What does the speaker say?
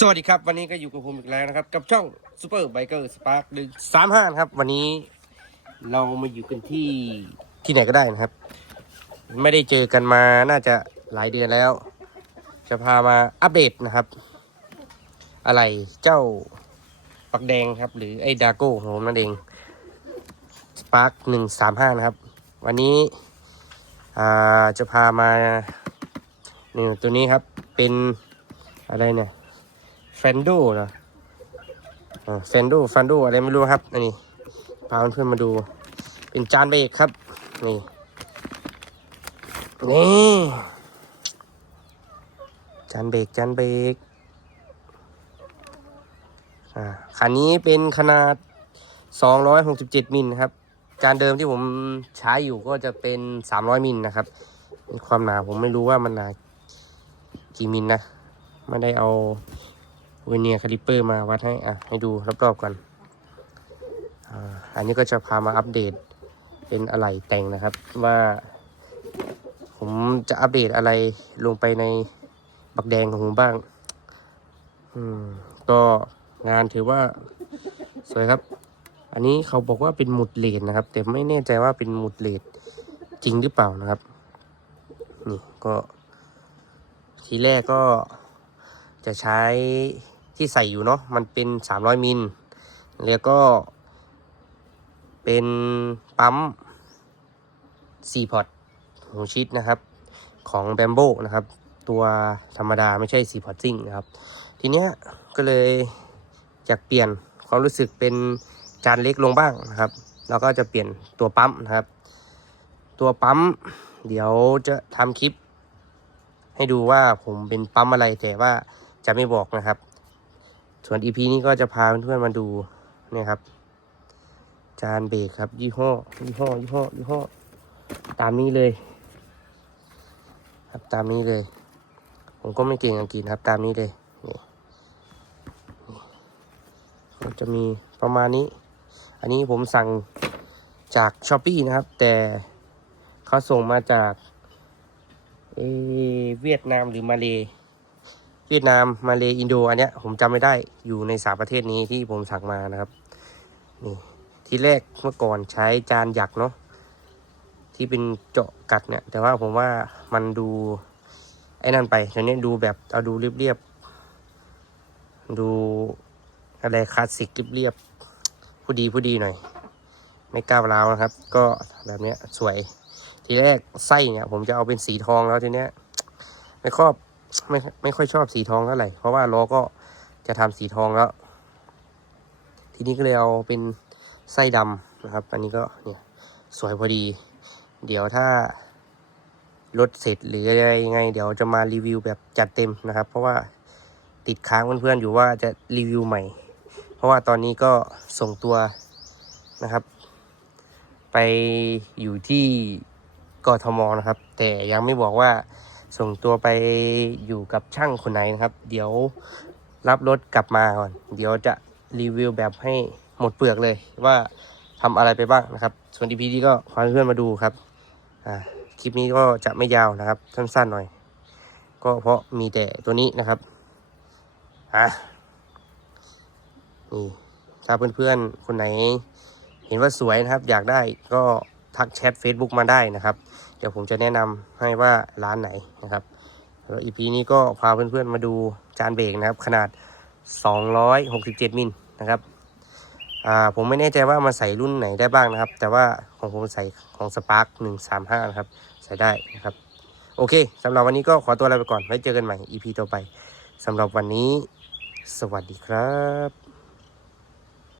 สวัสดีครับ วันนี้ก็อยู่กับผมอีกแล้วนะครับ กับช่องซูเปอร์ไบเกอร์สปาร์คหนึ่งสามห้าครับ วันนี้เรามาอยู่กันที่ที่ไหนก็ได้นะครับ ไม่ได้เจอกันมาน่าจะหลายเดือนแล้ว จะพามาอัปเดตนะครับ อะไรเจ้าปักแดงครับ หรือไอ้ดาโก้ของผมนั่นเองสปาร์คหนึ่งสามห้านะครับ วันนี้จะพามานี่ตัวนี้ครับเป็นอะไรเนี่ย แฟนโดเหรอแฟนโดแฟนโดอะไรไม่รู้ครับ อันนี้พาเพื่อนมาดู เป็นจานเบรกครับ นี่ นี่ จานเบรกจานเบรกอ่าคันนี้เป็นขนาด 267 มิลครับ การเดิมที่ผมใช้อยู่ก็จะเป็น 300 มิลนะครับ ความหนาผมไม่รู้ว่ามันหนากี่มิลนะ ไม่ได้เอา เวเนียคาลิเปอร์มาวัดให้อะให้ดูรอบๆก่อนอันนี้ก็จะพามาอัปเดตเป็นอะไหล่แต่งนะครับ ว่าผมจะอัปเดตอะไรลงไปในบักแดงของผมบ้าง อืม ก็งานถือว่าสวยครับ อันนี้เขาบอกว่าเป็นหมุดเลนนะครับ แต่ไม่แน่ใจว่าเป็นหมุดเลนจริงหรือเปล่านะครับ นี่ก็ทีแรกก็จะใช้ ที่ใส่อยู่เนาะมันเป็น 300 มิลแล้วก็เป็นปั๊ม4พอร์ตหูชิดนะครับของแบมโบนะครับ ตัวธรรมดาไม่ใช่4พอร์ตซิ่งนะครับ ทีเนี้ยก็เลยอยากเปลี่ยนความรู้สึกเป็นจานเล็กลงบ้างนะครับ แล้วก็จะเปลี่ยนตัวปั๊มนะครับ ตัวปั๊มเดี๋ยวจะทำคลิป ให้ดูว่าผมเป็นปั๊มอะไรแต่ว่าจะไม่บอกนะครับ ส่วน EP นี้ก็จะพาเพื่อนๆมาดูเนี่ยครับ จานเบรกครับ ยี่ห้อ ยี่ห้อ ยี่ห้อ ยี่ห้อ ตามนี้เลย ครับตามนี้เลย ผมก็ไม่เก่งอังกฤษครับ ตามนี้เลยนี่นี่ก็จะมีประมาณนี้ อันนี้ผมสั่งจากช้อปปีนะครับ แต่เขาส่งมาจากเเวียดนามหรือมาเล เวียดนามมาเลอินโดอันเนี้ยผมจำไม่ได้อยู่ในสามประเทศนี้ที่ผมสั่งมานะครับนี่ที่แรกเมื่อก่อนใช้จานหยักเนาะที่เป็นเจาะกัดเนี่ย แต่ว่าผมว่ามันดูไอ้นั่นไปตอนนี้ดูแบบเอาดูเรียบๆดูอะไรคลาสสิกเรียบๆผู้ดีผู้ดีหน่อย ไม่ก้าวร้าวนะครับ ก็แบบเนี้ยสวย ทีแรกไส้เนี่ย ผมจะเอาเป็นสีทองแล้วทีเนี้ยไม่ครอบ ไม่ไม่ค่อยชอบสีทองเท่าไหร่ เพราะว่าล้อก็จะทำสีทองแล้ว ทีนี้ก็เลยเอาเป็นไส้ดำนะครับ อันนี้ก็เนี่ยสวยพอดี เดี๋ยวถ้ารถเสร็จหรืออะไรยังไง เดี๋ยวจะมารีวิวแบบจัดเต็มนะครับ เพราะว่าติดค้างเพื่อนๆอยู่ว่าจะรีวิวใหม่ เพราะว่าตอนนี้ก็ส่งตัวนะครับ ไปอยู่ที่กทมนะครับ แต่ยังไม่บอกว่า ส่งตัวไปอยู่กับช่างคนไหนนะครับ เดี๋ยวรับรถกลับมาก่อน เดี๋ยวจะรีวิวแบบให้หมดเปลือกเลยว่าทำอะไรไปบ้างนะครับ ส่วนอีพีนี้ก็พาเพื่อนมาดูครับอ่าคลิปนี้ก็จะไม่ยาวนะครับ สั้นๆหน่อย ก็เพราะมีแต่ตัวนี้นะครับอะนี่ถ้าเพื่อนๆคนไหน เห็นว่าสวยนะครับ อยากได้ก็ทักแชท Facebook มาได้นะครับ เดี๋ยวผมจะแนะนำให้ว่าร้านไหนนะครับแล้วอีพีนี้ก็พาเพื่อนๆมาดูจานเบรกนะครับ ขนาด 267มิลนะครับอ่าผมไม่แน่ใจว่ามาใส่รุ่นไหนได้บ้างนะครับ แต่ว่าของผมใส่ของ Spark 135นะครับ ใส่ได้นะครับ โอเคสำหรับวันนี้ก็ขอตัวลาไปก่อนไว้เจอกันใหม่ EP ต่อไปสำหรับวันนี้ สวัสดีครับ